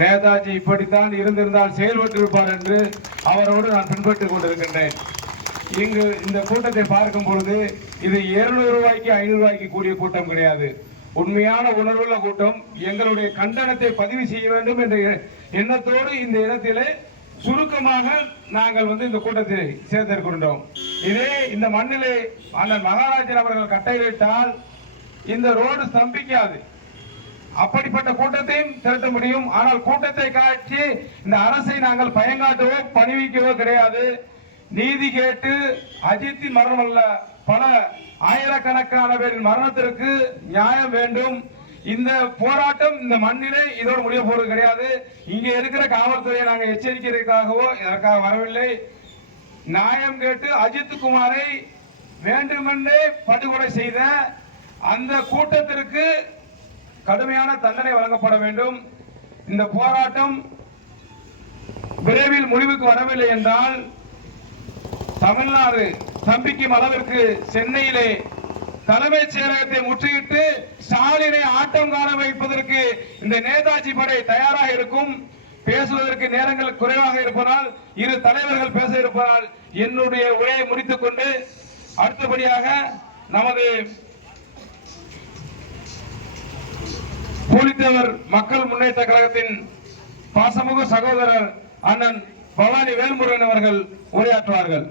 நேதாஜி இப்படித்தான் இருந்திருந்தால் செயல்பட்டிருப்பார் என்று அவரோடு நான் பின்பற்றிக் கொண்டிருக்கின்றேன். இங்கு இந்த கூட்டத்தை பார்க்கும் பொழுது இது 200 ரூபாய்க்கு 500 ரூபாய்க்கு கூடிய கூட்டம் கிடையாது. உண்மையான உணர்வுள்ள கூட்டம். எங்களுடைய கண்டனத்தை பதிவு செய்ய வேண்டும் என்ற எண்ணத்தோடு இந்த இடத்திலே சுருக்கமாக நாங்கள் இந்த கூட்டத்தை சேர்ந்திருக்கின்றோம். இதே இந்த மண்ணிலே அண்ணன் மகாராஜன் அவர்கள் கட்டளையிட்டால் இந்த ரோடு ஸ்தம்பிக்காது. அப்படிப்பட்ட கூட்டத்தையும் திரட்ட முடியும். ஆனால் கூட்டத்தை காட்சி இந்த அரசை நாங்கள் பயங்காட்டவோ பணிவிக்கவோ கிடையாது. நீதி கேட்டு அஜித்தின் மரணம் அல்ல, பல ஆயிரக்கணக்கான பேரின் மரணத்திற்கு நியாயம் வேண்டும். இந்த போராட்டம் இந்த மண்ணிலே இதோடு முடிய போறது கிடையாது. இங்கே இருக்கிற காவல்துறையை நாங்கள் எச்சரிக்கிறதுக்காகவோ இதற்காக வரவில்லை. நியாயம் கேட்டு அஜித் குமாரை வேண்டுமென்றே படுகொலை செய்த அந்த கூட்டத்திற்கு கடுமையான தண்டனை வழங்கப்பட வேண்டும். இந்த போராட்டம் விரைவில் முடிவுக்கு வரவில்லை என்றால் தமிழ்நாடு ஸ்தம்பிக்கும் அளவிற்கு சென்னையிலே தலைமைச் செயலகத்தை முற்றுகிட்டு ஸ்டாலினை ஆட்டம் காண வைப்பதற்கு இந்த நேதாஜி படை தயாராக இருக்கும். பேசுவதற்கு நேரங்கள் குறைவாக இருப்பதால் இரு தலைவர்கள் பேச இருப்பதால் என்னுடைய உரையை முடித்துக் கொண்டு அடுத்தபடியாக நமது புலித்தேவர் மக்கள் முன்னேற்ற கழகத்தின் பாசமுக சகோதரர் அண்ணன் பவானி வேல்முருகன் அவர்கள் உரையாற்றுவார்கள்.